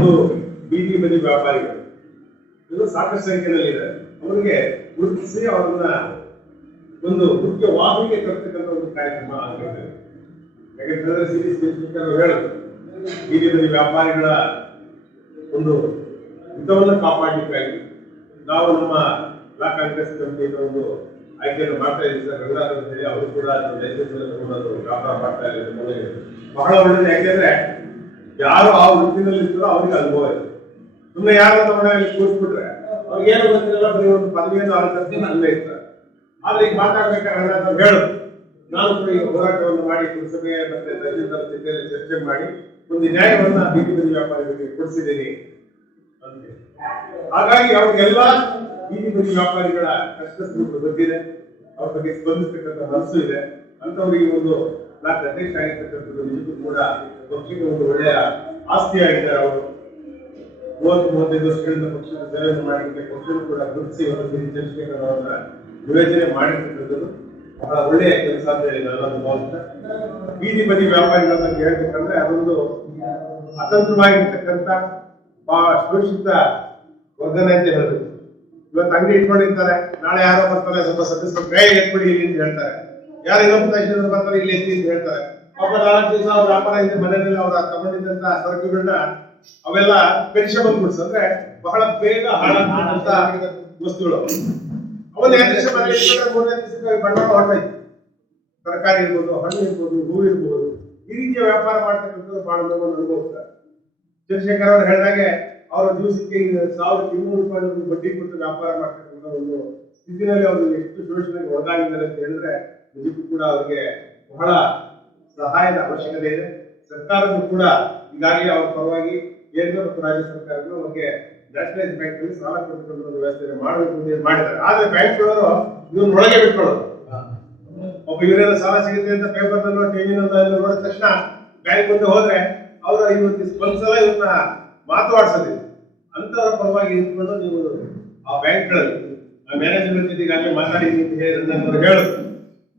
ಒಂದು ಬೀದಿ ಬದಿ ವ್ಯಾಪಾರಿಗಳು ಇದು ಸಾಕಷ್ಟು ಸಂಖ್ಯೆಯಲ್ಲಿ ಇದೆ ಅವರಿಗೆ ಗುರುತಿಸಿ ಅವರನ್ನ ಒಂದು ಮುಖ್ಯ ವಾಹನಿಗೆ ತರ್ತಕ್ಕಂಥ ಒಂದು ಕಾರ್ಯಕ್ರಮ ಆಗಬೇಕು ಯಾಕಂತಂದ್ರೆ ಸಿರಿ ಸ್ಪೀಕರ್ ಹೇಳಿದ್ರು ಬೀದಿ ಬದಿ ವ್ಯಾಪಾರಿಗಳ ಒಂದು ಹಿತವನ್ನು ಕಾಪಾಡಲಿಕ್ಕಾಗಿ ನಾವು ನಮ್ಮ ಬ್ಲಾಕ್ ಕಾಂಗ್ರೆಸ್ ಕಮಿಟಿಯಿಂದ ಒಂದು ಆಯ್ಕೆಯನ್ನು ಮಾಡ್ತಾ ಇದ್ದೀವಿ ಸರ್. ಹೇಳಿ ಅವರು ಕೂಡ ವ್ಯಾಪಾರ ಮಾಡ್ತಾ ಇದ್ದಾರೆ. ಬಹಳ ಒಳ್ಳೆಯದು. ಯಾಕೆಂದ್ರೆ ಯಾರು ಆ ವೃತ್ತಿನಲ್ಲಿ ಇರ್ತಾರೋ ಅವ್ರಿಗೆ ಅನುಭವ ಇದೆ. ಸುಮ್ಮನೆ ಯಾರು ಮನೆಯಲ್ಲಿ ಕೂರಿಸ್ಬಿಟ್ರೆ ಅವ್ರಿಗೆ ಏನು ಗೊತ್ತಿರಲ್ಲ ಬರೀ ಒಂದು ಪದವಿಯನ್ನು ಆಲೋಚಿಸಿ ಅಲ್ಲೇ ಇರ್ತಾರೆ. ಆದ್ರೆ ಈಗ ಮಾತಾಡ್ಬೇಕಾದ್ರೆ ಅಂತ ಹೇಳು ನಾನು ಕೂಡ ಈಗ ಹೋರಾಟವನ್ನು ಮಾಡಿ ಪುರಸಭೆ ಮತ್ತೆ ತಹಶೀಲ್ದಾರ್ ಜೊತೆಯಲ್ಲಿ ಚರ್ಚೆ ಮಾಡಿ, ಒಂದು ನ್ಯಾಯವನ್ನ ಬೀದಿ ವ್ಯಾಪಾರಿಗಳಿಗೆ ಕೊಡಿಸಿದ್ದೀನಿ ಹಾಗಾಗಿ ಅವ್ರಿಗೆಲ್ಲ ಬೀದಿ ಬದಿ ವ್ಯಾಪಾರಿಗಳ ಕಷ್ಟ ಗೊತ್ತಿದೆ. ಅವ್ರ ಬಗ್ಗೆ ಸ್ಪಂದಿಸ್ತಕ್ಕಂಥ ಮನಸ್ಸು ಇದೆ. ಅಂತವರಿಗೆ ಒಂದು ಬ್ಲಾಕ್ ಅಧ್ಯಕ್ಷ ಆಗಿರ್ತಕ್ಕಂಥದ್ದು ನಿಜಕ್ಕೂ ಕೂಡ ಪಕ್ಷಕ್ಕೆ ಒಂದು ಒಳ್ಳೆಯ ಆಸ್ತಿ ಆಗಿದ್ದಾರೆ ಅವರು. ಮೂವತ್ತು ಮೂವತ್ತೈದು ವರ್ಷಗಳಿಂದ ಪಕ್ಷದ ಸೇವೆಯನ್ನು ಮಾಡಿದ್ರೆ ಪಕ್ಷವನ್ನು ಕೂಡ ಗುರುತಿಸಿ ಒಂದು ಚಂದ್ರಶೇಖರ್ ಅವರನ್ನ ವಿವೇಚನೆ ಮಾಡಿರ್ತಕ್ಕಂಥದ್ದು ಬಹಳ ಒಳ್ಳೆಯ ಕೆಲಸ ಅಂತ ನಾನು ಭಾವಿಸ್ತೆ ಬೀದಿ ಬದಿ ವ್ಯಾಪಾರಿಗಳ ಬಗ್ಗೆ ಹೇಳ್ಬೇಕಂದ್ರೆ ಅದೊಂದು ಅತಂತ್ರವಾಗಿರ್ತಕ್ಕಂಥ ಬಹಳ ಶೋಷಿತ ವರ್ಗನ ಅಂತ ಹೇಳ್ಬೇಕು ಇವತ್ತು ಅಂಗಡಿ ಇಟ್ಕೊಂಡಿರ್ತಾರೆ. ನಾಳೆ ಯಾರೋ ಬರ್ತಾರೆ, ಸ್ವಲ್ಪ ಸದಸ್ಯರು ಕೈ ಎತ್ಬಿಡಿ ಅಂತ ಹೇಳ್ತಾರೆ. ಯಾರು ಇನ್ನೊಂದು ತಹಶೀಲ್ದಾರ್ ಬರ್ತಾರೆ ಇಲ್ಲಿ ಎತ್ತಿ ಅಂತ ಹೇಳ್ತಾರೆ. ಒಬ್ಬ ನಾಲ್ಕು ದಿವಸ ಅವ್ರ ವ್ಯಾಪಾರ ಇದೆ ಮನೆಯಲ್ಲಿ ಅವರ ತಗೊಂಡಿದ್ದಂತ ಸರಕುಗಳನ್ನ ಅವೆಲ್ಲ ಪೆನ್ಷನ್ ಅಂದ್ರೆ ಬಹಳ ಬೇಗ ಹಾಳಾಗ್ತಕ್ಕಂತ ವಸ್ತುಗಳು. ಅವನ್ನ ಎರಡು ದಿವಸ ಮೂರನೇ ಬಂಡವಾಳ ಹೊರಟಾಯ್ತು ತರಕಾರಿ ಇರ್ಬೋದು, ಹಣ್ಣು ಇರ್ಬೋದು ಹೂವು ಇರ್ಬೋದು. ಈ ರೀತಿಯ ವ್ಯಾಪಾರ ಮಾಡ್ತಕ್ಕಂಥದ್ದು ಬಹಳ ನಮ್ಮ ಅನುಭವಿಸ್ತಾರೆ ಚಂದ್ರಶೇಖರ್ ಅವರು ಹೇಳಿದಾಗೆ ಅವರ ದಿವಸಕ್ಕೆ ಸಾವಿರದ ಇನ್ನೂರು ರೂಪಾಯಿ ಬಡ್ಡಿ ಕೊಟ್ಟು ವ್ಯಾಪಾರ ಮಾಡ್ತಕ್ಕಂಥ ಒಂದು ಸ್ಥಿತಿನಲ್ಲಿ ಅವರು ಎಷ್ಟು ಶೋಷಣೆಗೆ ಒಳಗಾಗಿದ್ದಾರೆ ಅಂತ ಹೇಳಿದ್ರೆ ನಿಜಕ್ಕೂ ಕೂಡ ಅವರಿಗೆ ಬಹಳ ಸಹಾಯದ ಅವಶ್ಯಕತೆ ಇದೆ. ಸರ್ಕಾರವು ಕೂಡ ಈಗಾಗಲೇ ಅವರ ಪರವಾಗಿ ಕೇಂದ್ರ ಮತ್ತು ರಾಜ್ಯ ಸರ್ಕಾರಗಳು ಅವರಿಗೆ ನ್ಯಾಷನಲೈಸ್ ಬ್ಯಾಂಕ್ ಅಲ್ಲಿ ಸಾಲ ಒಂದು ವ್ಯವಸ್ಥೆ ಮಾಡಬೇಕು ಅಂತ ಮಾಡಿದ್ದಾರೆ. ಆದ್ರೆ ಇವ್ರನ್ನ ಒಳಗೆ ಬಿಟ್ಕೊಳ್ಳೋದು. ಒಬ್ಬ ಇವರೆಲ್ಲ ಸಾಲ ಸಿಗುತ್ತೆ ಅಂತ ಪೇಪರ್ ನಲ್ಲೋ ಟಿವಿ ನೋಡಿದ ತಕ್ಷಣ ಬ್ಯಾಂಕ್ ಮುಂದೆ ಹೋದ್ರೆ ಅವರು ಇವತ್ತು ಒಂದ್ಸಲ ಇವನ್ನ ಮಾತನಾಡ್ಸೋದಿಲ್ಲ ಅಂತವರ ಪರವಾಗಿ ನಿಂತ್ಕೊಂಡು ನೀವು ಆ ಬ್ಯಾಂಕ್ಗಳಲ್ಲಿ ಮ್ಯಾನೇಜ್ಮೆಂಟ್ ಜೊತೆ ಈಗಾಗಲೇ ಮಾತಾಡಿದ್ದೀನಿ ಅಂತ ಹೇಳಿ ಹೇಳುದು.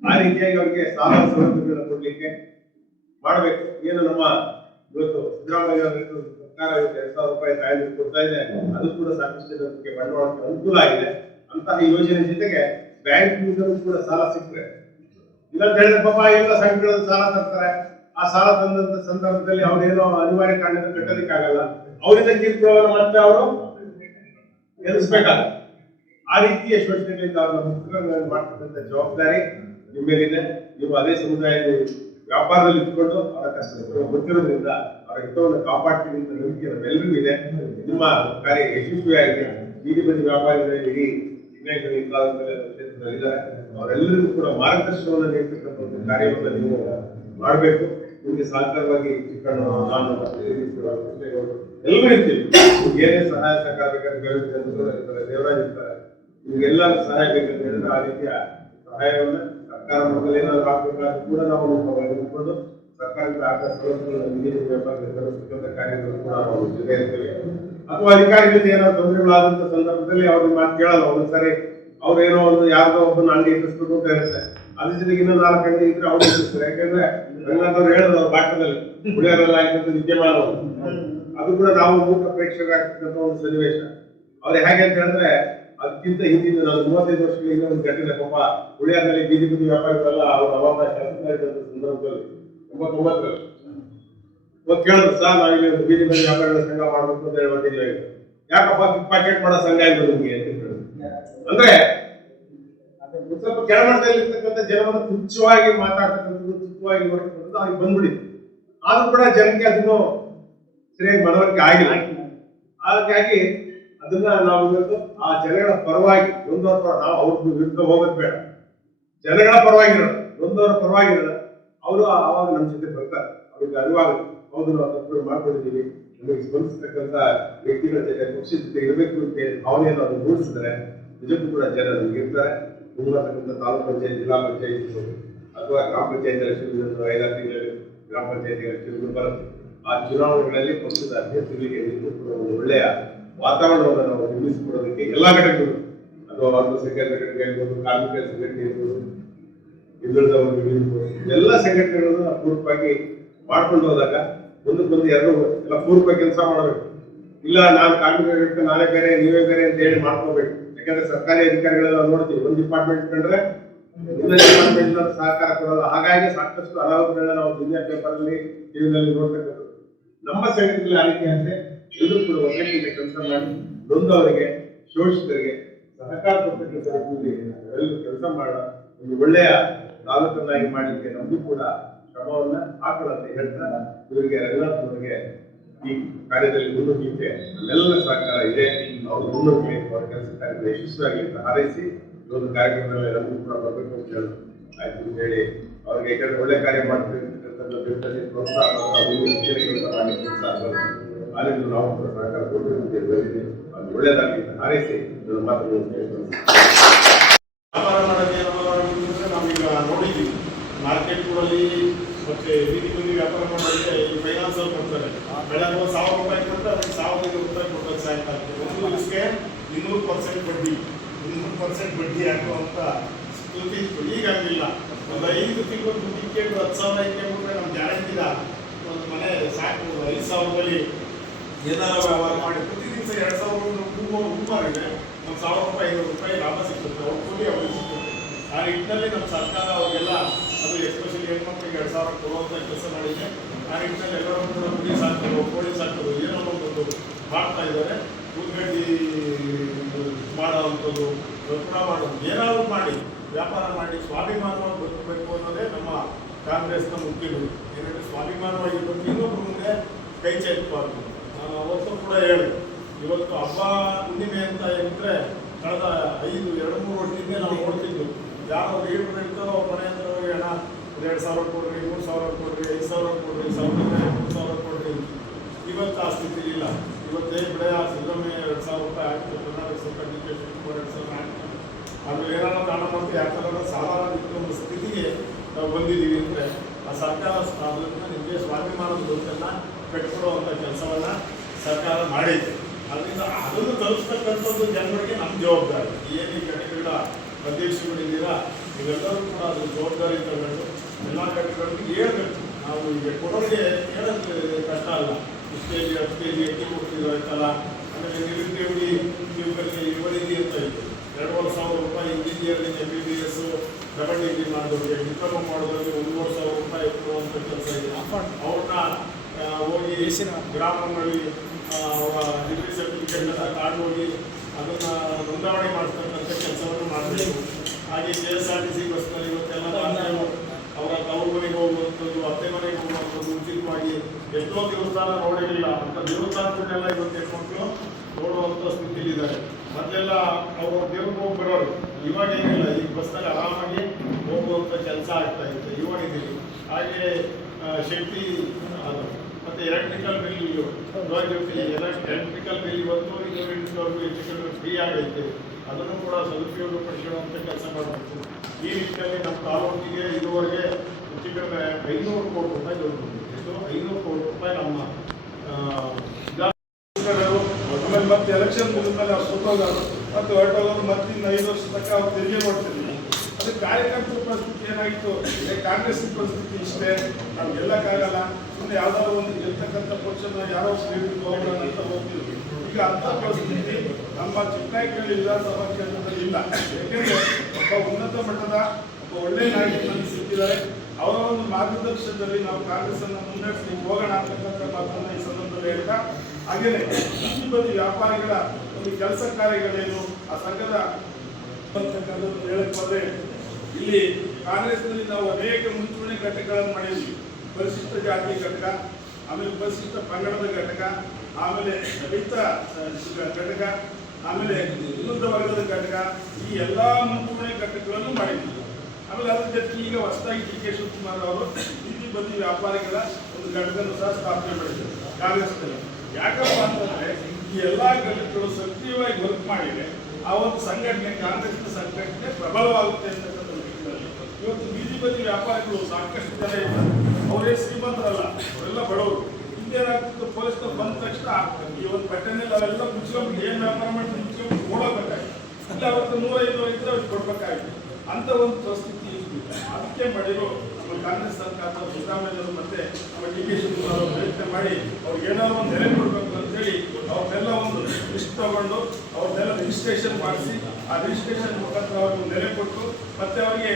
ಆ ರೀತಿಯಾಗಿ ಅವರಿಗೆ ಸಾಲ ಸೌಲಭ್ಯಗಳನ್ನು ಕೊಡ್ಲಿಕ್ಕೆ ಮಾಡಬೇಕು. ಏನು ನಮ್ಮ ಇವತ್ತು ಸಿದ್ದರಾಮಯ್ಯ ಸರ್ಕಾರ ಇವತ್ತು ಎರಡ್ ಸಾವಿರ ರೂಪಾಯಿ ತಾಯಿ ಕೊಡ್ತಾ ಇದೆ, ಅದು ಕೂಡ ಸಾಕಷ್ಟು ಜನರಿಗೆ ಬಂಡವಾಳಕ್ಕೆ ಅನುಕೂಲ ಆಗಿದೆ. ಅಂತಹ ಯೋಜನೆ ಜೊತೆಗೆ ಬ್ಯಾಂಕ್ ಕೂಡ ಸಾಲ ಸಿಕ್ಕರೆ. ಇಲ್ಲ ಅಂತ ಹೇಳಿದ್ರೆ ಪಾಪ ಎಲ್ಲ ಸಂಘಗಳಲ್ಲಿ ಸಾಲ ತರ್ತಾರೆ. ಆ ಸಾಲ ತಂದಂತ ಸಂದರ್ಭದಲ್ಲಿ ಅವ್ರೇನೋ ಅನಿವಾರ್ಯ ಕಾರಣದಿಂದ ಕಟ್ಟೋದಕ್ಕಾಗಲ್ಲ ಅವರಿಂದ ಕಿರುಕುಳವನ್ನು ಮತ್ತೆ ಅವರು ಎದುರಿಸಬೇಕಾಗ ಆ ರೀತಿಯ ಶೋಷಣೆಗಳಿಂದ ಅವರ ಮುಕ್ತಗಳನ್ನು ಮಾಡ್ತಕ್ಕಂಥ ಜವಾಬ್ದಾರಿ. ನಿಮ್ಮ ಮೇಲಿದೆ. ನೀವು ಅದೇ ಸಮುದಾಯದ ವ್ಯಾಪಾರದಲ್ಲಿ ಇಟ್ಕೊಂಡು ಅವರ ಕಷ್ಟ ಗೊತ್ತಿರೋದ್ರಿಂದ ಅವರ ಹಿತವನ್ನು ಕಾಪಾಡ್ತೀವಿ ಅಂತ ನಂಬಿಕೆ ನಮ್ಮೆಲ್ಲರಿಗೂ ಇದೆ. ನಿಮ್ಮ ಕಾರ್ಯ ಯಶಸ್ವಿಯಾಗಿದೆ ಬೀದಿ ಬದಿ ವ್ಯಾಪಾರಿಗಳಿಗೆ ಇಡೀ ಇದ್ದಾರೆ ಅವರೆಲ್ಲರಿಗೂ ಕೂಡ ಮಾರ್ಗದರ್ಶನವನ್ನು ನೀಡ್ತಕ್ಕಂಥ ಒಂದು ಕಾರ್ಯವನ್ನು ನೀವು ಮಾಡಬೇಕು. ನಿಮಗೆ ಸಹಕಾರವಾಗಿ ಚಿಕ್ಕಣ್ಣ ನಾನು ಎಲ್ಲರೂ ಇರ್ತೀವಿ ಏನೇ ಸಹಾಯ ಸಹಕಾರ ದೇವರಾಜ್ ಇರ್ತಾರೆ. ನಿಮ್ಗೆಲ್ಲ ಸಹಾಯ ಬೇಕಂತ ಹೇಳಿದ್ರೆ ಆ ರೀತಿಯ ಸಹಾಯವನ್ನ ಸರ್ಕಾರ ಮಟ್ಟದಲ್ಲಿ ಏನಾದ್ರು ಆಗ್ಬೇಕಾದ್ರೂ ಕೂಡ ನಾವು ತೆಗೆದುಕೊಂಡು ಸರ್ಕಾರಿ ಆದ ಸೌಲಭ್ಯಗಳನ್ನು ನಿಧಿ ವ್ಯಾಪಾರಕ್ಕೆ ತರಿಸ್ತಕ್ಕಂಥ ಕಾರ್ಯಗಳು ಕೂಡ ನಾವು ಜೊತೆ ಇರ್ತೇವೆ ಅಥವಾ ಅಧಿಕಾರಿಗಳಿಂದ ಏನಾದ್ರು ತೊಂದರೆಗಳಾದಂತ ಸಂದರ್ಭದಲ್ಲಿ ಅವ್ರಿಗೆ ಮಾತು ಕೇಳಲ್ಲ. ಒಂದ್ಸರಿ ಅವ್ರೇನೋ ಒಂದು ಯಾರ್ದೋ ಒಬ್ಬನ ಅಂಗಡಿ ಇಟ್ಟಿಸ್ಬೇಕು ಅಂತ ಇರುತ್ತೆ. ಅದ್ರ ಜೊತೆಗೆ ಇನ್ನೊಂದು ನಾಲ್ಕು ಅಂಗಡಿ ಇದ್ರೆ ಅವ್ರು ಇಟ್ಟಿರ್ತಾರೆ ಯಾಕಂದ್ರೆ ರಂಗನಾಥ್ ಅವ್ರು ಹೇಳಿದ್ರು ಅವ್ರ ಭಾಷಣದಲ್ಲಿ ಹುಳಿಯರೆಲ್ಲ ಆಯ್ತಂತ ವಿದ್ಯಮಾನ ಅದು ಕೂಡ ನಾವು ಮೂಕ ಪ್ರೇಕ್ಷಕರಾಗ್ತಕ್ಕಂಥ ಒಂದು ಸನ್ನಿವೇಶ. ಅವ್ರು ಹೇಗೆ ಅಂತ ಹೇಳಿದ್ರೆ ಅದಕ್ಕಿಂತ ಹಿಂದಿನ ನಾನು ಮೂವತ್ತೈದು ವರ್ಷಗಳಿಂದ ಒಂದು ಘಟನೆ ಪಾಪ ಹುಳಿಯಾದಲ್ಲಿ ಬೀದಿ ಬೀದಿ ವ್ಯಾಪಾರಿಗಳೆಲ್ಲ ಅವ್ರ ಅವಾಗ ಶಾಸಕ ಸಂದರ್ಭದಲ್ಲಿ ತೊಂಬತ್ತೊಂಬತ್ತರಲ್ಲಿ ಇವತ್ತು ಕೇಳಿದ್ರು, ಸರ್, ನಾವಿಲ್ಲಿ ಒಂದು ಬೀದಿ ಬೀದಿ ವ್ಯಾಪಾರಿಗಳ ಸಂಘ ಮಾಡಬೇಕು ಅಂತ ಹೇಳಿ ಹೊರಟಿದ್ದೀವಿ ಯಾಕಪ್ಪ ಪ್ಯಾಕೆಟ್ ಮಾಡೋ ಸಂಘ ಇದು ನಿಮ್ಗೆ? ಅಂತ ಹೇಳಿದ್ರು ಅಂದ್ರೆ, ಸ್ವಲ್ಪ ಕೆಳಮಟ್ಟದಲ್ಲಿ ಇರ್ತಕ್ಕಂಥ ಜನವನ್ನು ತುಚ್ಛವಾಗಿ ಮಾತಾಡ್ತಕ್ಕಂಥದ್ದು, ತುಚ್ಛವಾಗಿ ನೋಡ್ತಕ್ಕಂಥದ್ದು ಅವ್ರಿಗೆ ಬಂದ್ಬಿಡಿತ್ತು ಆದ್ರೂ ಕೂಡ ಜನಕ್ಕೆ ಅದನ್ನು ಸರಿಯಾಗಿ ಮನವರಿಕೆ ಆಗಿಲ್ಲ. ಹಾಗಾಗಿ ಅದನ್ನ ನಾವು ಇವತ್ತು ಆ ಜನಗಳ ಪರವಾಗಿ ಒಂದವರ ಪರ ನಾವು ಅವ್ರ ವಿರುದ್ಧ ಹೋಗೋದು ಬೇಡ. ಜನಗಳ ಪರವಾಗಿರೋಣ ಒಂದವರ ಪರವಾಗಿರೋಣ ಅವರು ಆವಾಗ ನಮ್ಮ ಜೊತೆ ಬರ್ತಾರೆ. ಅವ್ರಿಗೆ ಅರಿವಾಗುತ್ತೆ. ಹೌದು, ನಾವು ತಪ್ಪು ಮಾಡ್ಕೊಂಡಿದ್ದೀವಿ. ನಮಗೆ ಸ್ಪಂದಿಸ್ತಕ್ಕಂಥ ವ್ಯಕ್ತಿಗಳ ಜೊತೆ ಪಕ್ಷದ ಜೊತೆ ಇರಬೇಕು ಅಂತ ಹೇಳಿ ಭಾವನೆಯನ್ನು ಅದನ್ನು ಮೂಡಿಸಿದ್ರೆ ನಿಜಕ್ಕೂ ಕೂಡ ಜನ ನಮ್ಗೆ ಇರ್ತಾರೆ. ಮುಂಬರ್ತಕ್ಕಂಥ ತಾಲೂಕು ಪಂಚಾಯತ್, ಜಿಲ್ಲಾ ಪಂಚಾಯತ್ ಅಥವಾ ಗ್ರಾಮ ಪಂಚಾಯತ್ ಎಲೆಕ್ಷನ್ ಐದಾರು ತಿಂಗಳಲ್ಲಿ ಗ್ರಾಮ ಪಂಚಾಯತ್ ಎಲೆಕ್ಷನ್ ಬರುತ್ತೆ. ಆ ಚುನಾವಣೆಗಳಲ್ಲಿ ಪಕ್ಷದ ಅಭ್ಯರ್ಥಿಗಳಿಗೆ ನಿಜಕ್ಕೂ ಕೂಡ ಒಂದು ಒಳ್ಳೆಯ ವಾತಾವರಣವನ್ನು ನಾವು ನಿರ್ಮಿಸಿಕೊಡೋದಕ್ಕೆ ಎಲ್ಲ ಘಟಕಗಳು ಒಂದು ಸಂಘಟನೆ ಘಟಕ ಇರ್ಬೋದು ಕಾರ್ಮಿಕ ಸಂಘಟನೆ ಇರ್ಬೋದು ಹಿಂದುಳಿದವರು ಇರ್ಬೋದು ಎಲ್ಲ ಸಂಘಟನೆಗಳನ್ನು ನಾವು ಪೂರ್ವಕವಾಗಿ ಮಾಡ್ಕೊಂಡು ಹೋದಾಗ ಒಂದಕ್ಕೊಂದು ಎರಡು ಎಲ್ಲ ಪೂರ್ವಕ ಕೆಲಸ ಮಾಡಬೇಕು. ಇಲ್ಲ, ನಾನು ಕಾರ್ಮಿಕರಿಗೆ ನಾನೇ ಬೇರೆ, ನೀವೇ ಬೇರೆ ಅಂತ ಹೇಳಿ ಮಾಡ್ಕೋಬೇಕು ಯಾಕಂದ್ರೆ ಸರ್ಕಾರಿ ಅಧಿಕಾರಿಗಳೆಲ್ಲ ನೋಡ್ತೀವಿ, ಒಂದು ಡಿಪಾರ್ಟ್ಮೆಂಟ್ ಕಂಡ್ರೆ ಇನ್ನೊಂದು ಡಿಪಾರ್ಟ್ಮೆಂಟ್ ಸಹಕಾರ ಕೊಡಲ್ಲ. ಹಾಗಾಗಿ ಸಾಕಷ್ಟು ಅನಾಹುತಗಳನ್ನ ನಾವು ದುನಿಯಾ ಪೇಪರ್ ಅಲ್ಲಿ ಟಿವಿನಲ್ಲಿ ನೋಡ್ತಕ್ಕಂಥದ್ದು. ನಮ್ಮ ಸಂಘಟನೆಯಲ್ಲಿ ಆ ರೀತಿ ಅಂದ್ರೆ ಎಲ್ಲರೂ ಕೂಡ ಒಗ್ಗಟ್ಟಿನಿಂದ ಕೆಲಸ ಮಾಡಿ ನೊಂದವರಿಗೆ ಶೋಷಿತರಿಗೆ, ಸಹಕಾರ ರೀತಿಯಲ್ಲಿ ಎಲ್ಲರೂ ಕೆಲಸ ಮಾಡೋಣ ಒಂದು ಒಳ್ಳೆಯ ತಾಲೂಕನ್ನಾಗಿ ಮಾಡಲಿಕ್ಕೆ ನಮಗೂ ಕೂಡ ಶ್ರಮವನ್ನ ಹಾಕೋಣ ಅಂತ ಹೇಳ್ತಾ ಇವರಿಗೆ ರಂಗನಾಥ್ ಅವರಿಗೆ ಈ ಕಾರ್ಯದಲ್ಲಿ ಮುನ್ನುಗ್ಗಲಿಕ್ಕೆ ನಮ್ಮೆಲ್ಲರ ಸಹಕಾರ ಇದೆ. ಅವರು ಮುನ್ನುಗ್ಗಲಿ ಅವರ ಕೆಲಸ ಕಾರ್ಯದಲ್ಲಿ ಯಶಸ್ವಿಯಾಗಲಿ ಅಂತ ಹಾರೈಸಿ ಒಂದು ಕಾರ್ಯಕ್ರಮದಲ್ಲಿ ನಮಗೂ ಕೂಡ ಬರಬೇಕು ಅಂತ ಹೇಳಿ ಆಯ್ತು ಅಂತ ಹೇಳಿ ಅವ್ರಿಗೆ ಯಾಕಂದ್ರೆ ಒಳ್ಳೆ ಕಾರ್ಯ ಮಾಡ್ತಿರ್ತಕ್ಕಂಥ ಪ್ರೋತ್ಸಾಹ ಕೆಲಸ ಮಾಡಲಿಕ್ಕೆ ಆದ್ರಿಂದ ನಾವು ಸಹಕಾರ ಕೊಟ್ಟಿರುತ್ತೇವೆ ಅದು ಒಳ್ಳೆಯದಾಗಲಿ ಅಂತ ಹಾರೈಸಿ ನನ್ನ ಮಾತುಗಳನ್ನು. ವ್ಯಾಪಾರ ನಾವೀಗ ನೋಡಿದ್ದೀವಿ. ಮಾರ್ಕೆಟ್ಗಳಲ್ಲಿ ಮತ್ತೆ ಬೀದಿ ವ್ಯಾಪಾರ ಮಾಡೋಕ್ಕೆ ಈ ಫೈನಾನ್ಸ್ ಅವ್ರು ಕೊಡ್ತಾರೆ. ಬೆಳೆ ಒಂದು ಸಾವಿರ ರೂಪಾಯಿ ಕೊಟ್ಟರೆ ಅದಕ್ಕೆ ಸಾವಿರದ ಐನೂರು ರೂಪಾಯಿ ಕೊಡೋದು ಸಾಯಂಕಾಲಕ್ಕೆ ಒಂದು ದಿವಸಕ್ಕೆ ಇನ್ನೂರು ಪರ್ಸೆಂಟ್ ಬಡ್ಡಿ. ಇನ್ನೂರು ಪರ್ಸೆಂಟ್ ಬಡ್ಡಿ ಹಾಕುವಂತ ಸ್ಥಿತಿ ಸ್ಕೂಲ್ ಈಗ ಹಂಗಿಲ್ಲ. ಒಂದು ಐದು ತಿಂಗಳು ದುಡ್ಡು ಇಟ್ಕೊಂಡು ಹತ್ತು ಸಾವಿರ ಇಟ್ಕೊಂಡ್ಬಿಟ್ರೆ ನಮ್ಮ ಒಂದು ಮನೆ ಸಾಕು. ಐದು ಸಾವಿರದಲ್ಲಿ ಏನಾರ ವ್ಯವಹಾರ ಮಾಡಿ. ಪ್ರತಿ ದಿವಸ ಎರಡು ಸಾವಿರ ಮೂವರು ಮೂವರಿಗೆ ಒಂದು ಸಾವಿರ ರೂಪಾಯಿ ಐನೂರು ರೂಪಾಯಿ ಲಾಭ ಸಿಗ್ತದೆ. ಅವ್ರ ಕೂಲಿ ಅವ್ರಿಗೆ ಸಿಗ್ತದೆ. ಆ ನಿಟ್ಟಿನಲ್ಲಿ ನಮ್ಮ ಸರ್ಕಾರ ಅವರಿಗೆಲ್ಲ ಅದು ಎಸ್ಪೆಷಲಿ ಹೆಣ್ಮಕ್ಳಿಗೆ ಎರಡು ಸಾವಿರ ಕೊಡುವಂಥ ಕೆಲಸ ಮಾಡಿದೆ. ಆ ನಿಟ್ಟಿನಲ್ಲಿ ಎಲ್ಲರೂ ಕೂಡ ಕುರಿ ಕೋಳಿ ಸಾಕೋದು ಏನೋ ಒಂದು ಮಾಡ್ತಾ ಇದ್ದಾರೆ. ಉದ್ಗಡ್ಡಿ ಮಾಡೋವಂಥದ್ದು ವ್ಯಾಪಾರ ಮಾಡೋದು ಏನಾದರೂ ಮಾಡಿ, ವ್ಯಾಪಾರ ಮಾಡಿ, ಸ್ವಾಭಿಮಾನವಾಗಿ ಬದುಕಬೇಕು ಅನ್ನೋದೇ ನಮ್ಮ ಕಾಂಗ್ರೆಸ್ನ ಮುಖ್ಯ ಗುರಿ. ಏನಂದ್ರೆ ಸ್ವಾಭಿಮಾನವಾಗಿರ್ಬೇಕು ಇನ್ನೊಬ್ರ ಮುಂದೆ ಕೈ ಚೆಲ್ಬಾರ್ದು ನಾನು ಅವತ್ತು ಕೂಡ ಹೇಳಿದೆ ಇವತ್ತು ಹಬ್ಬ ಹುಣ್ಣಿಮೆ ಅಂತ ಹೇಳಿದ್ರೆ ಕಳೆದ ಐದು, ಎರಡು, ಮೂರು ವರ್ಷದಿಂದ ನಾವು ನೋಡ್ತಿದ್ದು ಯಾರು ಲೀಡರ್ ಇರ್ತಾರೋ ಮನೆ ಹತ್ರ ಹೋಗಿ ಎರಡು ಸಾವಿರ ಕೊಡ್ರಿ, ಮೂರು ಸಾವಿರ ಕೊಡ್ರಿ, ಐದು ಸಾವಿರ ಕೊಡ್ರಿ ಸಾವಿರದ ಮೂರು ಸಾವಿರ ಕೊಡ್ರಿ ಇವತ್ತು ಆ ಸ್ಥಿತಿ ಇಲ್ಲ. ಇವತ್ತೇ ಆ ಸಿದ್ದರಾಮಯ್ಯ ಎರಡು ಸಾವಿರ ರೂಪಾಯಿ ಹಾಕ್ತಾರೆ ಕರ್ನಾಟಕ ಸರ್ಕಾರ ಎರಡು ಸಾವಿರ ಹಾಕ್ತಾರೆ ಅದು ಏನಾರ ದಾನ ಮಾಡ್ತೀವಿ. ಯಾಕಂದ್ರೆ ಸಾಧಾರಣ ಇಟ್ಟು ಒಂದು ಸ್ಥಿತಿಗೆ ನಾವು ಬಂದಿದ್ದೀವಿ ಅಂದರೆ ಆ ಸರ್ಕಾರ ಅದನ್ನು ನಿಮಗೆ ಸ್ವಾಭಿಮಾನದ ಗೊತ್ತನ್ನು ಕಟ್ಕೊಡುವಂಥ ಕೆಲಸವನ್ನ ಸರ್ಕಾರ ಮಾಡಿದೆ. ಅದರಿಂದ ಅದನ್ನು ತಲುಪಿಸ್ತಕ್ಕಂಥದ್ದು ಜನರಿಗೆ ನಮ್ಮ ಜವಾಬ್ದಾರಿ. ಏನು ಈ ಘಟಕಗಳ ಅಧ್ಯಕ್ಷಗಳಿದ್ದೀರಾ ಇವೆಲ್ಲರೂ ಕೂಡ ಅದು ಜವಾಬ್ದಾರಿ ತಗೊಂಡು ಎಲ್ಲ ಘಟಕಗಳಿಗೂ ಹೇಳ್ಬೇಕು. ನಾವು ಈಗ ಕೊಡೋರಿಗೆ ಹೇಳೋದು ಕಷ್ಟ ಅಲ್ಲ. ಇಷ್ಟು ಕೆ ಜಿ ಹತ್ತು ಕೆ ಜಿ ಅಕ್ಕಿ ಕೊಡ್ತಿದ್ದಾಯ್ತಲ್ಲ ಆಮೇಲೆ ನಿರುದ್ಯೋಗಿ ಯುವಕರಿಗೆ ಯುವನಿಧಿ ಅಂತ ಇತ್ತು ಎರಡೂವರೆ ಸಾವಿರ ರೂಪಾಯಿ engineering M B B S double degree ಮಾಡಿದವ್ರಿಗೆ diploma ಮಾಡಿದವ್ರಿಗೆ ಒಂದೂವರೆ ಸಾವಿರ ರೂಪಾಯಿ ಕೊಡುವಂಥ ಕೆಲಸ ಇದೆ ಅವ್ರನ್ನ ಹೋಗಿ ಗ್ರಾಮಗಳಲ್ಲಿ ಡಿಗ್ರಿ ಸರ್ಟಿಫಿಕೇಟ್ ಕಾರ್ಡ್ ಹೋಗಿ ಅದನ್ನು ನೋಂದಾವಣೆ ಮಾಡ್ತಕ್ಕಂಥ ಕೆಲಸವನ್ನು ಮಾಡಬೇಕು. ಹಾಗೆ K S R T C ಬಸ್ನಲ್ಲಿ ಇವತ್ತೆಲ್ಲ ಅವರ ತವರು ಮನೆಗೆ ಹೋಗುವಂಥದ್ದು, ಅತ್ತೆ ಮನೆಗೆ ಹೋಗುವಂಥದ್ದು ಉಚಿತವಾಗಿ ಎಷ್ಟೋ ದೇವಸ್ಥಾನ ನೋಡಿರಲಿಲ್ಲ. ಅಂತ ದೇವಸ್ಥಾನಗಳನ್ನೆಲ್ಲ ಇವತ್ತು ಹೆಣ್ಮಕ್ಳು ನೋಡುವಂಥ ಸ್ಥಿತಿಲಿದ್ದಾರೆ ಮೊದಲೆಲ್ಲ ಅವರು ದೇವ್ರಿಗೆ ಹೋಗಿ ಬರೋರು. ಇವಾಗ ಏನಿಲ್ಲ, ಈ ಬಸ್ನಲ್ಲಿ ಆರಾಮಾಗಿ ಹೋಗುವಂಥ ಕೆಲಸ ಆಗ್ತಾ ಇತ್ತು ಇವಾಗ ಇದ್ದೀವಿ. ಹಾಗೆ ಶೆಟ್ಟಿ ಎಲೆಕ್ಟ್ರಿಕಲ್ ಬಿಲ್ ಇವಾಗ ಎಲೆಕ್ಟ್ರಿಕಲ್ ಬಿಲ್ ಇವತ್ತು ಇನ್ನೂರಿಂದವರೆಗೂ ಹೆಚ್ಚು ಕಡಿಮೆ ಫ್ರೀ ಆಗೈತೆ. ಅದನ್ನು ಕೂಡ ಸದುಪಯೋಗ ಪಡಿಸುವಂಥ ಕೆಲಸ ಮಾಡಬೇಕು. ಈ ನಿಟ್ಟಿನಲ್ಲಿ ನಮ್ಮ ತಾಲೂಕಿಗೆ ಇದುವರೆಗೆ ಹೆಚ್ಚು ಕಡಿಮೆ ಐನೂರು ಕೋಟಿ ರೂಪಾಯಿ ದೊರಕಿದೆ. ಸೊ ಐನೂರು ಕೋಟಿ ರೂಪಾಯಿ ನಮ್ಮ ಮತ್ತೆ ಎಲೆಕ್ಷನ್ ಮುಗಿದ್ಮೇಲೆ ಅವ್ರು ಅಷ್ಟು ಮತ್ತೆ ಮತ್ತೆ ಇನ್ನು ಐದು ವರ್ಷ ತನಕ ಅವ್ರು ತೆರಿಗೆ ಮಾಡ್ತಿರ್ಲಿಲ್ಲ ಅದು ಕಾರ್ಯಕರ್ತರ ಪರಿಸ್ಥಿತಿ ಏನಾಯಿತು? ಕಾಂಗ್ರೆಸ್ ಪರಿಸ್ಥಿತಿ ಇಷ್ಟೇ. ಗೆಲ್ಲಕ್ಕಾಗಲ್ಲ ಸುಮ್ಮನೆ ಯಾವ್ದಾದ್ರು ಒಂದು ಗೆಲ್ತಕ್ಕಂಥ ಪಕ್ಷನ ಯಾರೋ ಸ್ನೇಹಿತರು ಹೋಗೋಣ ಅಂತ ಹೋಗ್ತಿದ್ವಿ ಈಗ ಅಂತ ಪರಿಸ್ಥಿತಿ ನಮ್ಮ ಚಿಕ್ಕನಾಯಕಳ್ಳಿ ವಿಧಾನಸಭಾ ಕ್ಷೇತ್ರದಲ್ಲಿ ಇಲ್ಲ. ಯಾಕೆಂದ್ರೆ ಒಬ್ಬ ಉನ್ನತ ಮಟ್ಟದ, ಒಬ್ಬ ಒಳ್ಳೆ ನಾಯಕ ನಮಗೆ ಸಿಕ್ಕಿದ್ದಾರೆ ಅವರ ಒಂದು ಮಾರ್ಗದರ್ಶನದಲ್ಲಿ ನಾವು ಕಾಂಗ್ರೆಸ್ ಅನ್ನು ಮುನ್ನಡೆಸಲಿಕ್ಕೆ ಹೋಗೋಣ ಅಂತಕ್ಕಂಥ ಮಾತನ್ನ ಈ ಸಂದರ್ಭದಲ್ಲಿ ಹೇಳ್ತಾ, ಹಾಗೇನೆ ಈ ಬದಿ ವ್ಯಾಪಾರಿಗಳ ಒಂದು ಕೆಲಸ ಕಾರ್ಯಗಳೇನು, ಆ ಸಂಘದ ಅಂತಕ್ಕಂಥದ್ದು ಹೇಳಕ್ಕೆ ಹೋದ್ರೆ ಇಲ್ಲಿ ಕಾಂಗ್ರೆಸ್ನಲ್ಲಿ ನಾವು ಅನೇಕ ಮುಂಚೂಣಿ ಘಟಕಗಳನ್ನು ಮಾಡಿದ್ವಿ. ಪರಿಶಿಷ್ಟ ಜಾತಿ ಘಟಕ, ಆಮೇಲೆ ಪರಿಶಿಷ್ಟ ಪಂಗಡದ ಘಟಕ, ಆಮೇಲೆ ರೈತ ಘಟಕ, ಆಮೇಲೆ ವಿರುದ್ಧ ವರ್ಗದ ಘಟಕ, ಈ ಎಲ್ಲ ಮುಂಚೂಣಿ ಘಟಕಗಳನ್ನು ಮಾಡಿದ್ವಿ. ಆಮೇಲೆ ಅದ್ರ ಜೊತೆಗೆ ಈಗ ಹೊಸದಾಗಿ ಡಿ ಕೆ ಶಿವಕುಮಾರ್ ಅವರು ಬೀದಿ ಬದಿ ವ್ಯಾಪಾರಿಗಳ ಒಂದು ಘಟಕವನ್ನು ಸಹ ಸ್ಥಾಪನೆ ಮಾಡಿದ್ದಾರೆ ಕಾಂಗ್ರೆಸ್ನಲ್ಲಿ. ಯಾಕಪ್ಪ ಅಂತಂದ್ರೆ ಈ ಎಲ್ಲ ಘಟಕಗಳು ಸಕ್ರಿಯವಾಗಿ ವರ್ಕ್ ಮಾಡಿವೆ ಆ ಒಂದು ಸಂಘಟನೆ ಕಾಂಗ್ರೆಸ್ನ ಸಂಘಟನೆ ಪ್ರಬಲವಾಗುತ್ತೆ ನಿಟ್ಟಿನಲ್ಲಿ ಇವತ್ತು ಬೀದಿ ಬದಿ ವ್ಯಾಪಾರಿಗಳು ಸಾಕಷ್ಟು ಜನ ಇದ್ದಾರೆ. ಅವರೇ ಶ್ರೀಮಂತರಲ್ಲ, ಅವರೆಲ್ಲ ಬಡವರು. ಹಿಂದೇನಾಗ್ತಿತ್ತು ಪೊಲೀಸ್ನವ್ರು ಬಂದ ತಕ್ಷಣ ಈ ಒಂದು ಘಟನೆ ಅವೆಲ್ಲ ಮುಚ್ಕೊಂಡು ಏನು ವ್ಯಾಪಾರ ಮಾಡಿ ಮುಚ್ಕೊಂಡು ಓಡೋಬೇಕಾಗಿತ್ತು ಇಲ್ಲ, ಅವತ್ತು ನೂರೈದು ಇದ್ರೆ ಅವ್ರಿಗೆ ಕೊಡ್ಬೇಕಾಗಿತ್ತು. ಅಂತ ಒಂದು ಪರಿಸ್ಥಿತಿ. ಅದಕ್ಕೆ ಮಾಡಿರೋ ನಮ್ಮ ಕಾಂಗ್ರೆಸ್ ಸರ್ಕಾರದ ಸಿದ್ದರಾಮಯ್ಯವರು ಮತ್ತೆ ನಮ್ಮ ಡಿ ಕೆ ಶಿವಕುಮಾರ್ ಅವರು ಪ್ರಯತ್ನ ಮಾಡಿ ಅವ್ರಿಗೆ ಏನಾದ್ರು ಒಂದು ನೆಲೆ ಕೊಡಬೇಕು ಅಂತೇಳಿ ಲಿಸ್ಟ್ ತಗೊಂಡು ಅವ್ರನ್ನೆಲ್ಲ ರಿಜಿಸ್ಟ್ರೇಷನ್ ಮಾಡಿಸಿ ಆ ರಿಜಿಸ್ಟ್ರೇಷನ್ ಮುಖಾಂತರ ಅವ್ರಿಗೆ ನೆಲೆ ಕೊಟ್ಟು ಮತ್ತೆ ಅವರಿಗೆ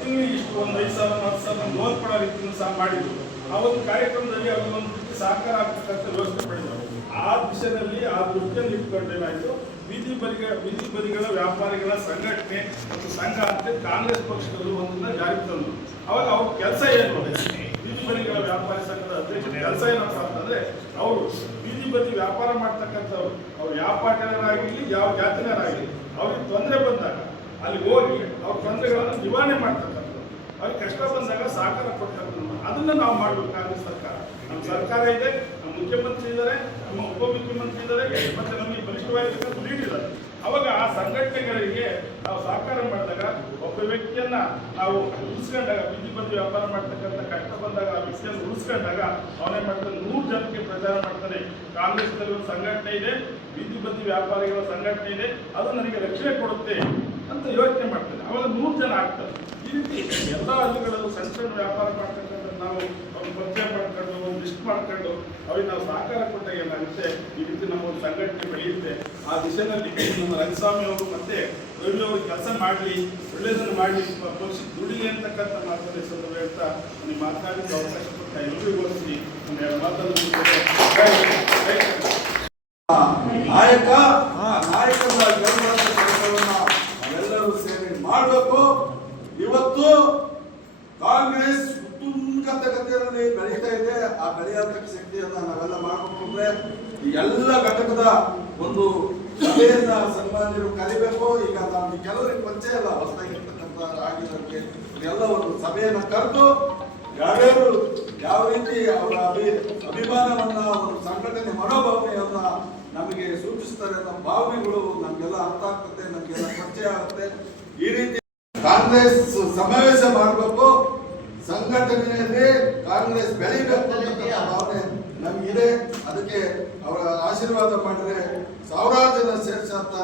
ತಿಂಗಳು ಇಷ್ಟು ಒಂದು ಐದು ಸಾವಿರ, ಹತ್ತು ಸಾವಿರ ಲೋನ್ ಕೊಡೋ ರೀತಿಯನ್ನು ಸಹ ಮಾಡಿದ್ರು. ಆ ಒಂದು ಕಾರ್ಯಕ್ರಮದಲ್ಲಿ ಅವ್ರಿಗೊಂದು ರೀತಿ ಸಹಕಾರ ಆಗ್ತಕ್ಕಂಥ ವ್ಯವಸ್ಥೆ ಪಡೆದರು. ಆ ವಿಷಯದಲ್ಲಿ ಆ ದೃಷ್ಟಿಯನ್ನು ಇಟ್ಕೊಂಡು ಏನಾಯ್ತು? ಬೀದಿ ಬದಿಗಳ ಬೀದಿ ಬದಿಗಳ ವ್ಯಾಪಾರಿಗಳ ಸಂಘಟನೆ ಮತ್ತು ಸಂಘ ಅಂತ ಕಾಂಗ್ರೆಸ್ ಪಕ್ಷದವರು ಒಂದನ್ನ ಜಾರಿಗೆ ತಂದರು. ಅವಾಗ ಅವ್ರ ಕೆಲಸ ಏನು ಬೀದಿ ಬದಿಗಳ ವ್ಯಾಪಾರಿ ಸಂಘದ ಅಧ್ಯಕ್ಷರ ಕೆಲಸ ಏನಪ್ಪ ಅಂತಂದ್ರೆ, ಅವರು ಬೀದಿ ಬದಿ ವ್ಯಾಪಾರ ಮಾಡ್ತಕ್ಕಂಥವ್ರು. ಅವ್ರು ಯಾವ ಯಾವ ಜಾತಿನರಾಗಿರ್ಲಿ ಅವ್ರಿಗೆ ತೊಂದರೆ ಅಲ್ಲಿ ಹೋಗಿ ಅವ್ರ ತೊಂದರೆಗಳನ್ನು ನಿವಾರಣೆ ಮಾಡ್ತಕ್ಕಂಥದ್ದು ಅವ್ರಿಗೆ ಕಷ್ಟ ಬಂದಾಗ ಸಹಕಾರ ಕೊಡ್ತಕ್ಕಂಥದ್ದು ಅದನ್ನ ನಾವು ಮಾಡಬೇಕು ಕಾಂಗ್ರೆಸ್ ಸರ್ಕಾರ. ನಮ್ಮ ಸರ್ಕಾರ ಇದೆ ನಮ್ಮ ಮುಖ್ಯಮಂತ್ರಿ ಇದ್ದಾರೆ ನಮ್ಮ ಉಪಮುಖ್ಯಮಂತ್ರಿ ಇದ್ದಾರೆ ಮತ್ತೆ ನಮಗೆ ಬಲಿಷ್ಠವಾಗಿರ್ತಕ್ಕಂಥ ಲೀಡ್ ಇದ್ದಾರೆ ಅವಾಗ ಆ ಸಂಘಟನೆಗಳಿಗೆ ನಾವು ಸಹಕಾರ ಮಾಡಿದಾಗ ಒಬ್ಬ ವ್ಯಕ್ತಿಯನ್ನ ನಾವು ಉಳಿಸ್ಕೊಂಡಾಗ, ಬೀದಿ ಬಂದು ವ್ಯಾಪಾರ ಮಾಡ್ತಕ್ಕಂಥ ಕಷ್ಟ ಬಂದಾಗ ಆ ವ್ಯಕ್ತಿಯನ್ನು ಉಳಿಸ್ಕೊಂಡಾಗ ಅವನೇ ಮಾಡ್ತಾನೆ. ನೂರು ಜನಕ್ಕೆ ಪ್ರಚಾರ ಮಾಡ್ತಾನೆ. ಕಾಂಗ್ರೆಸ್ನಲ್ಲಿ ಒಂದು ಸಂಘಟನೆ ಇದೆ, ಬೀದಿ ಬದಿ ವ್ಯಾಪಾರಿಗಳ ಸಂಘಟನೆ ಇದೆ. ಅದು ನನಗೆ ರಕ್ಷಣೆ ಕೊಡುತ್ತೆ. ಅಂತ ಯೋಚನೆ ಮಾಡ್ತಾರೆ. ಅವಾಗ ನೂರು ಜನ ಆಗ್ತಾರೆ. ಈ ರೀತಿ ಎಲ್ಲ ಹಳ್ಳಿಗಳಲ್ಲೂ ಸಣ್ಣ ಸಣ್ಣ ವ್ಯಾಪಾರ ಮಾಡ್ತಕ್ಕಂಥ ನಾವು ಅವ್ರ ಪರಿಚಯ ಮಾಡ್ಕೊಂಡು ಒಂದು ಲಿಸ್ಟ್ ಮಾಡ್ಕೊಂಡು, ಅವ್ರಿಗೆ ನಾವು ಸಹಕಾರ ಕೊಟ್ಟಾಗ ಏನಾಗುತ್ತೆ? ಈ ರೀತಿ ನಮ್ಮ ಒಂದು ಸಂಘಟನೆ ಬೆಳೆಯುತ್ತೆ. ಆ ದಿಶೆಯಲ್ಲಿ ನಮ್ಮ ರಂಗಸ್ವಾಮಿ ಅವರು ಮತ್ತೆ ರವಿ ಅವರು ಕೆಲಸ ಮಾಡಲಿ ಒಳ್ಳೆಯದನ್ನು ಮಾಡಲಿ ಪಕ್ಷಿ ದುಡಿಲಿ ಅಂತಕ್ಕಂಥ ಮಾತನ್ನು ಸಂದರ್ಭ ಹೇಳ್ತಾ ನೀವು ಮಾತನಾಡಲಿಕ್ಕೆ ಅವಕಾಶ ಕೊಟ್ಟ ಎಲ್ಲರಿಗೂ ಓದಿಸಿ ಒಂದು ಎರಡು ಮಾತನ್ನು ನಾಯಕ ಆ ನಾಯಕನ ಗೆಲ್ಲುವಂತ ಕೆಲಸವನ್ನ ನಾವೆಲ್ಲರೂ ಸೇರಿ ಮಾಡಬೇಕು ಇವತ್ತು ಕಾಂಗ್ರೆಸ್ ಉತ್ತುಂಗತ ಗತಿಯಲ್ಲಿ ಬೆಳೀತಾ ಇದೆ ಆ ಶಕ್ತಿಯನ್ನ ನಾವೆಲ್ಲ ಮಾಡಬೇಕು ಅಂದ್ರೆ ಈ ಎಲ್ಲ ಘಟಕದ ಒಂದು ಸಭೆಯನ್ನ ಸನ್ಮಾನ್ಯರು ಕರಿಬೇಕು ಈಗ ನಮ್ಗೆ ಕೆಲವರಿಗೆ ಪರಿಚಯ ಇಲ್ಲ. ಹೊಸದಾಗಿರ್ತಕ್ಕಂಥ ಆಗಿರೋಕ್ಕೆ ಎಲ್ಲ ಒಂದು ಸಭೆಯನ್ನ ಕರೆದು ಯಾರ್ಯಾರು ಯಾವ ರೀತಿ ಅವರ ಅಭಿ, ಅಭಿಮಾನವನ್ನ, ಒಂದು ಸಂಘಟನೆ ಮನೋಭಾವನೆಯನ್ನ ನಮಗೆ ಸೂಚಿಸ್ತಾರೆ ಅನ್ನೋ ಭಾವನೆಗಳು ನಮ್ಗೆಲ್ಲ ಅರ್ಥ ಆಗ್ತದೆ, ನಮ್ಗೆಲ್ಲ ಪರಿಚಯ ಆಗುತ್ತೆ. ಈ ರೀತಿ ಕಾಂಗ್ರೆಸ್ ಸಮಾವೇಶ ಮಾಡಬೇಕು. ಸಂಘಟನೆಯಲ್ಲಿ ಕಾಂಗ್ರೆಸ್ ಬೆಳಿಬೇಕು ಭಾವನೆ ನಮಗಿದೆ ಅದಕ್ಕೆ ಅವರ ಆಶೀರ್ವಾದ ಮಾಡಿದ್ರೆ ಸಾವಿರಾರು ಜನ ಸೇರಿಸಂತ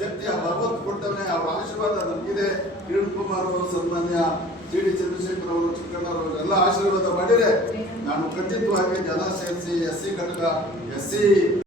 ಶಕ್ತಿ ಭಗವತ್ ಕೊಟ್ಟವನೇ ಅವರ ಆಶೀರ್ವಾದ ನಮಗಿದೆ ಕಿರಣ್ ಕುಮಾರ್ ಅವರು, ಸನ್ಮಾನ್ಯ ಜಿ ಡಿ ಚಂದ್ರಶೇಖರ್ ಅವರು, ಚಿಕ್ಕಣ್ಣವರು ಎಲ್ಲ ಆಶೀರ್ವಾದ ಮಾಡಿದರೆ ನಾನು ಖಂಡಿತವಾಗಿ ಜನ ಸೇರಿಸಿ ಎಸ್ ಸಿ ಘಟಕ, ಎಸ್ ಸಿ